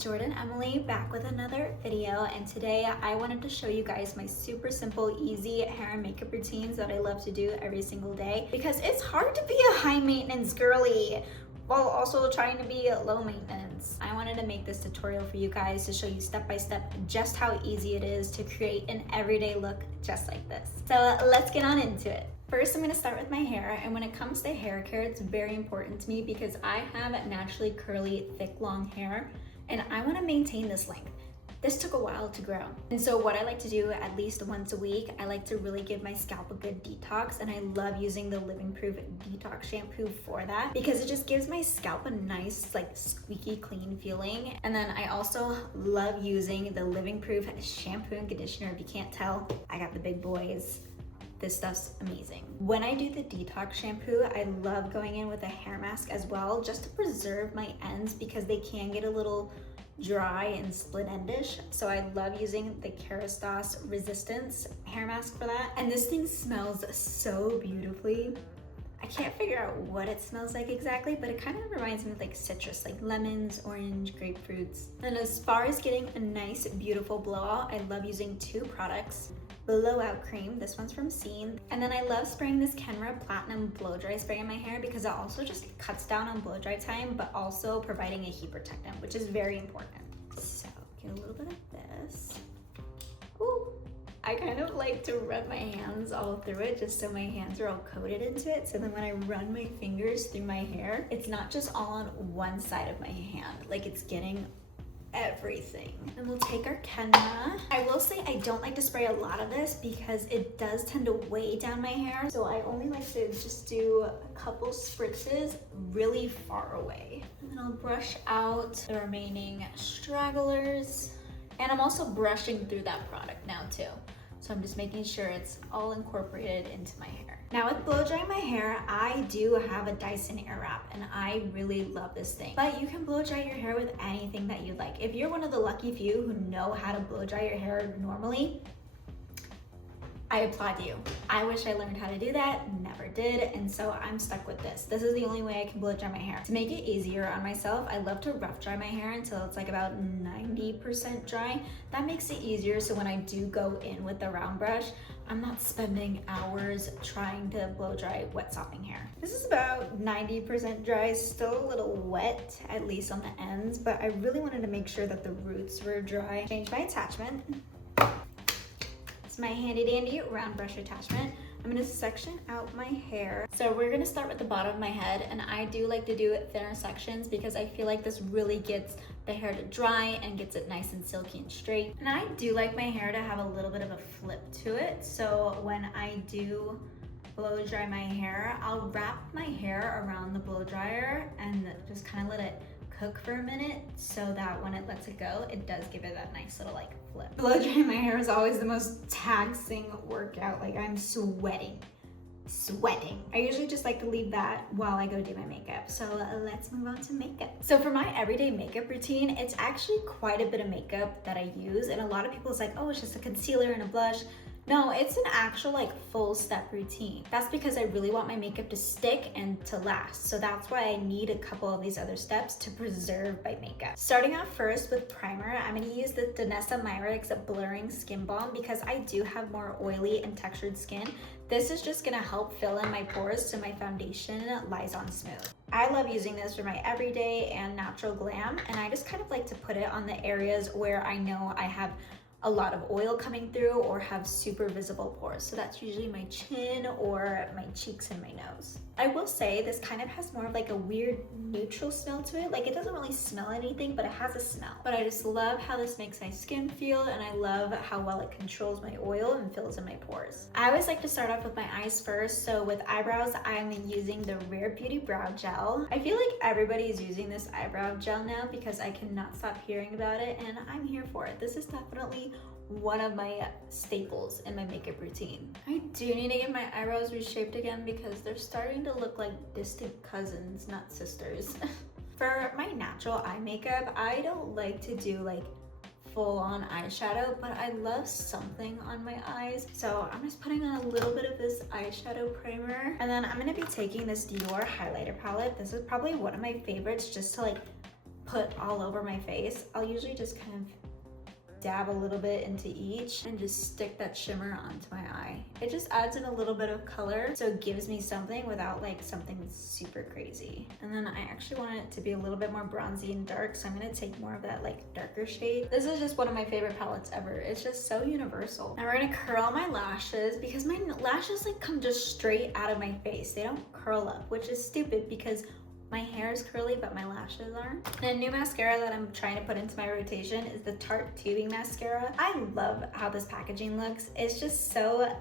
Jordan Emily back with another video, and today I wanted to show you guys my super simple, easy hair and makeup routines that I love to do every single day because it's hard to be a high maintenance girly while also trying to be low maintenance. I wanted to make this tutorial for you guys to show you step by step just how easy it is to create an everyday look just like this. So let's get on into it. First, I'm gonna start with my hair, and when it comes to hair care, it's very important to me because I have naturally curly, thick, long hair, and I wanna maintain this length. This took a while to grow. And so what I like to do at least once a week, I like to really give my scalp a good detox, and I love using the Living Proof Detox Shampoo for that because it just gives my scalp a nice, like, squeaky clean feeling. And then I also love using the Living Proof Shampoo and Conditioner. If you can't tell, I got the big boys. This stuff's amazing. When I do the detox shampoo, I love going in with a hair mask as well, just to preserve my ends because they can get a little dry and split endish. So I love using the Kerastase Resistance hair mask for that. And this thing smells so beautifully. I can't figure out what it smells like exactly, but it kind of reminds me of like citrus, like lemons, orange, grapefruits. And as far as getting a nice, beautiful blowout, I love using two products. Blowout cream, this one's from Scene, and then I love spraying this Kenra Platinum blow dry spray in my hair because it also just cuts down on blow dry time, but also providing a heat protectant, which is very important. So get a little bit of this. Ooh, I kind of like to rub my hands all through it just so my hands are all coated into it, so then when I run my fingers through my hair, it's not just all on one side of my hand, like it's getting everything. And we'll take our Kenra. I will say I don't like to spray a lot of this because it does tend to weigh down my hair. So I only like to just do a couple spritzes really far away. And then I'll brush out the remaining stragglers. And I'm also brushing through that product now too. So I'm just making sure it's all incorporated into my hair. Now with blow drying my hair, I do have a Dyson Airwrap, and I really love this thing. But you can blow dry your hair with anything that you like. If you're one of the lucky few who know how to blow dry your hair normally, I applaud you. I wish I learned how to do that, never did, and so I'm stuck with this. This is the only way I can blow dry my hair. To make it easier on myself, I love to rough dry my hair until it's like about 90% dry. That makes it easier so when I do go in with the round brush, I'm not spending hours trying to blow dry wet sopping hair. This is about 90% dry, still a little wet, at least on the ends, but I really wanted to make sure that the roots were dry. Change my attachment. It's my handy dandy round brush attachment. I'm gonna section out my hair. So we're gonna start with the bottom of my head, and I do like to do thinner sections because I feel like this really gets the hair to dry and gets it nice and silky and straight. And I do like my hair to have a little bit of a flip to it. So when I do blow dry my hair, I'll wrap my hair around the blow dryer and just kind of let it cook for a minute so that when it lets it go, it does give it that nice little like flip. Blow drying my hair is always the most taxing workout. Like I'm sweating. I usually just like to leave that while I go do my makeup. So let's move on to makeup. So for my everyday makeup routine, it's actually quite a bit of makeup that I use, and a lot of people is like, oh, it's just a concealer and a blush. No, it's an actual like full step routine. That's because I really want my makeup to stick and to last. So that's why I need a couple of these other steps to preserve my makeup. Starting off first with primer, I'm gonna use the Danessa Myricks Blurring Skin Balm because I do have more oily and textured skin. This is just gonna help fill in my pores so my foundation lies on smooth. I love using this for my everyday and natural glam, and I just kind of like to put it on the areas where I know I have a lot of oil coming through or have super visible pores. So that's usually my chin or my cheeks and my nose. I will say this kind of has more of like a weird neutral smell to it. Like it doesn't really smell anything, but it has a smell. But I just love how this makes my skin feel, and I love how well it controls my oil and fills in my pores. I always like to start off with my eyes first. So with eyebrows, I'm using the Rare Beauty Brow Gel. I feel like everybody is using this eyebrow gel now because I cannot stop hearing about it, and I'm here for it. This is definitely one of my staples in my makeup routine. I do need to get my eyebrows reshaped again because they're starting to look like distant cousins, not sisters. For my natural eye makeup, I don't like to do like full-on eyeshadow, but I love something on my eyes. So I'm just putting on a little bit of this eyeshadow primer, and then I'm gonna be taking this Dior highlighter palette. This is probably one of my favorites just to like put all over my face. I'll usually just kind of dab a little bit into each and just stick that shimmer onto my eye. It just adds in a little bit of color, so it gives me something without like something super crazy. And then I actually want it to be a little bit more bronzy and dark, so I'm gonna take more of that like darker shade. This is just one of my favorite palettes ever. It's just so universal. Now we're gonna curl my lashes because my lashes like come just straight out of my face. They don't curl up, which is stupid because my hair is curly, but my lashes aren't. And a new mascara that I'm trying to put into my rotation is the Tarte Tubing Mascara. I love how this packaging looks. It's just so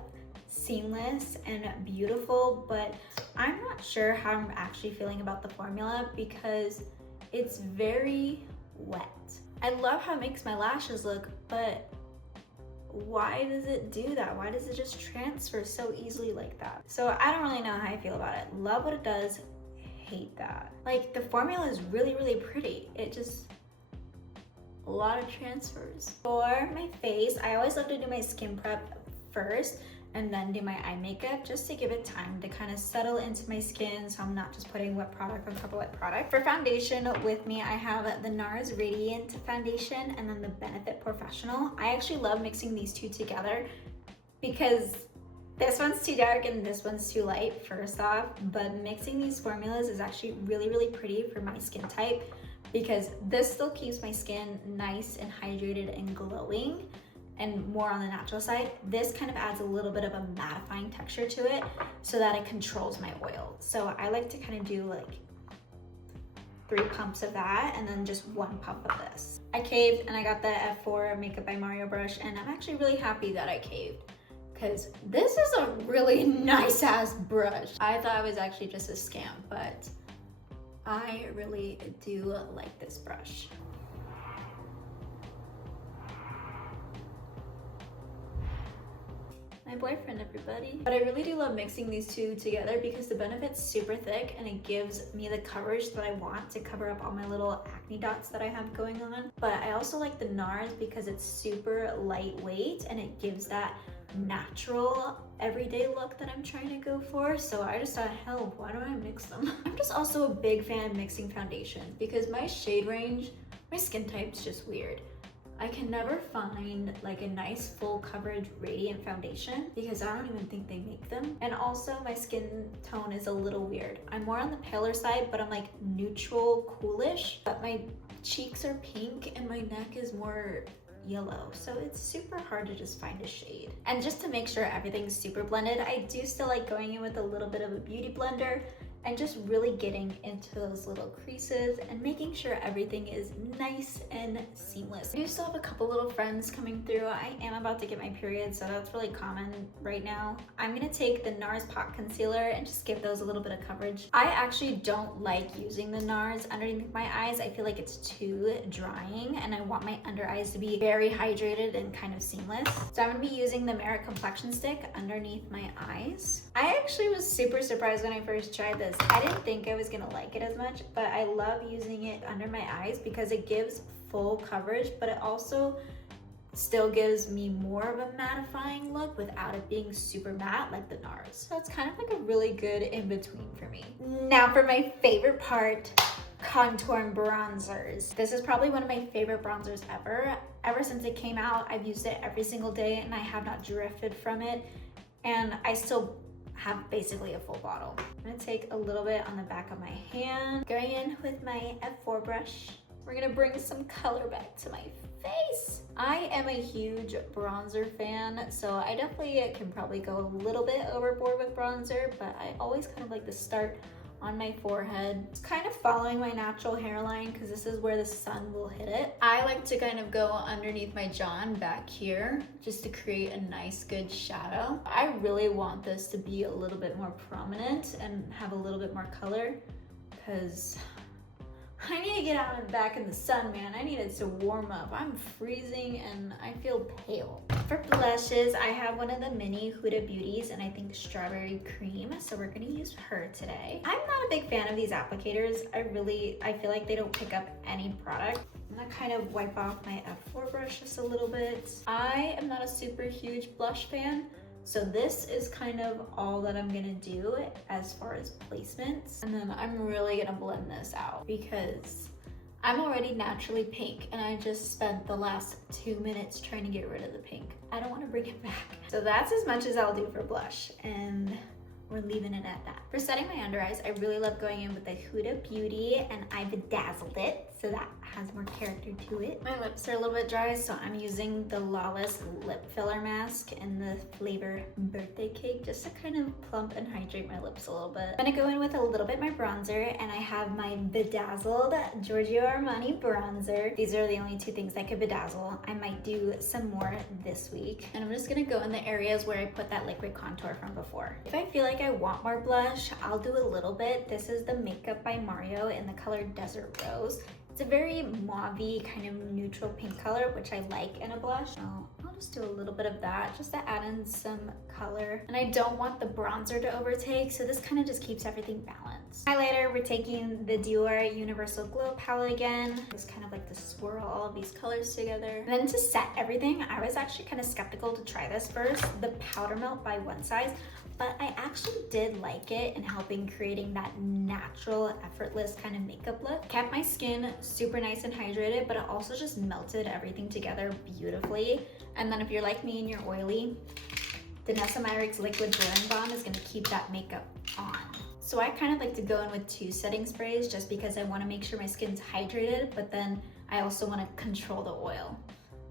seamless and beautiful, but I'm not sure how I'm actually feeling about the formula because it's very wet. I love how it makes my lashes look, but why does it do that? Why does it just transfer so easily like that? So I don't really know how I feel about it. Love what it does, hate that. Like the formula is really, really pretty. It just, a lot of transfers. For my face, I always love to do my skin prep first and then do my eye makeup just to give it time to kind of settle into my skin so I'm not just putting wet product on top of wet product. For foundation with me, I have the NARS Radiant Foundation and then the Benefit Professional. I actually love mixing these two together because this one's too dark and this one's too light, first off, but mixing these formulas is actually really, really pretty for my skin type because this still keeps my skin nice and hydrated and glowing and more on the natural side. This kind of adds a little bit of a mattifying texture to it so that it controls my oil. So I like to kind of do like 3 pumps of that and then just 1 pump of this. I caved and I got the F4 Makeup by Mario brush and I'm actually really happy that I caved, because this is a really nice ass brush. I thought it was actually just a scam, but I really do like this brush. My boyfriend, everybody. But I really do love mixing these two together because the Benefit's super thick and it gives me the coverage that I want to cover up all my little acne dots that I have going on. But I also like the NARS because it's super lightweight and it gives that natural everyday look that I'm trying to go for. So I just thought, hell, why do I mix them? I'm just also a big fan of mixing foundations because my shade range, my skin type's just weird. I can never find like a nice full coverage radiant foundation because I don't even think they make them. And also my skin tone is a little weird. I'm more on the paler side, but I'm like neutral, coolish, but my cheeks are pink and my neck is more yellow, so it's super hard to just find a shade. And just to make sure everything's super blended, I do still like going in with a little bit of a beauty blender and just really getting into those little creases and making sure everything is nice and seamless. I do still have a couple little friends coming through. I am about to get my period, so that's really common right now. I'm gonna take the NARS Pot Concealer and just give those a little bit of coverage. I actually don't like using the NARS underneath my eyes. I feel like it's too drying and I want my under eyes to be very hydrated and kind of seamless. So I'm gonna be using the Merit Complexion Stick underneath my eyes. I actually was super surprised when I first tried this. I didn't think I was gonna like it as much, but I love using it under my eyes because it gives full coverage, but it also still gives me more of a mattifying look without it being super matte like the NARS. So it's kind of like a really good in-between for me. Now for my favorite part, contour and bronzers. This is probably one of my favorite bronzers ever. Ever since it came out, I've used it every single day and I have not drifted from it. And I still have basically a full bottle. I'm gonna take a little bit on the back of my hand, going in with my F4 brush. We're gonna bring some color back to my face. I am a huge bronzer fan, so I definitely can probably go a little bit overboard with bronzer, but I always kind of like to start on my forehead. It's kind of following my natural hairline because this is where the sun will hit it. I like to kind of go underneath my jaw and back here just to create a nice good shadow. I really want this to be a little bit more prominent and have a little bit more color because I need to get out and back in the sun, man. I need it to warm up. I'm freezing and I feel pale. For blushes, I have one of the mini Huda Beauties and I think Strawberry Cream. So we're gonna use her today. I'm not a big fan of these applicators. I feel like they don't pick up any product. I'm gonna kind of wipe off my F4 brush just a little bit. I am not a super huge blush fan. So this is kind of all that I'm gonna do as far as placements. And then I'm really gonna blend this out because I'm already naturally pink and I just spent the last 2 minutes trying to get rid of the pink. I don't want to bring it back. So that's as much as I'll do for blush, and we're leaving it at that. For setting my under eyes, I really love going in with the Huda Beauty, and I bedazzled it so that has more character to it. My lips are a little bit dry, so I'm using the Lawless lip filler mask in the flavor Birthday Cake just to kind of plump and hydrate my lips a little bit. I'm gonna go in with a little bit my bronzer, and I have my bedazzled Giorgio Armani bronzer. These are the only two things I could bedazzle. I might do some more this week. And I'm just gonna go in the areas where I put that liquid contour from before. If I feel like I want more blush, I'll do a little bit. This is the Makeup by Mario in the color Desert Rose. It's a very mauve-y kind of neutral pink color, which I like in a blush. So I'll just do a little bit of that just to add in some color. And I don't want the bronzer to overtake, so this kind of just keeps everything balanced. Highlighter, we're taking the Dior Universal Glow palette again. It's kind of like to swirl all of these colors together. And then to set everything, I was actually kind of skeptical to try this first, the Powder Melt by One Size. But I actually did like it in helping creating that natural, effortless kind of makeup look. Kept my skin super nice and hydrated, but it also just melted everything together beautifully. And then if you're like me and you're oily, the Nessa Myricks Liquid Blurring Balm is gonna keep that makeup on. So I kind of like to go in with 2 setting sprays just because I wanna make sure my skin's hydrated, but then I also wanna control the oil,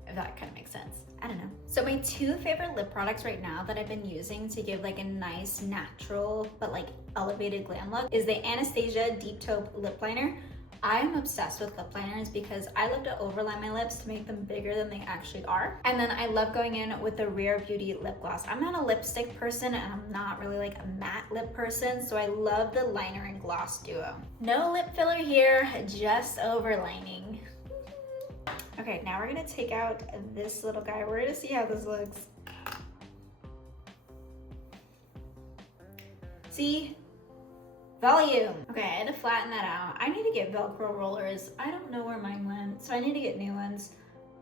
if that kind of makes sense. I don't know. So my 2 favorite lip products right now that I've been using to give like a nice natural but like elevated glam look is the Anastasia Deep Taupe Lip Liner. I am obsessed with lip liners because I love to overline my lips to make them bigger than they actually are. And then I love going in with the Rare Beauty lip gloss. I'm not a lipstick person and I'm not really like a matte lip person, so I love the liner and gloss duo. No lip filler here, just overlining. Okay, now we're gonna take out this little guy. We're gonna see how this looks. See? Volume. Okay, I had to flatten that out. I need to get Velcro rollers. I don't know where mine went, so I need to get new ones.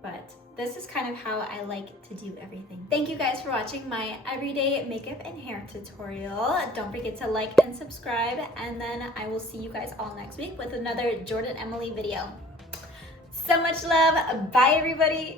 But this is kind of how I like to do everything. Thank you guys for watching my everyday makeup and hair tutorial. Don't forget to like and subscribe, and then I will see you guys all next week with another Jordan Emily video. So much love. Bye, everybody.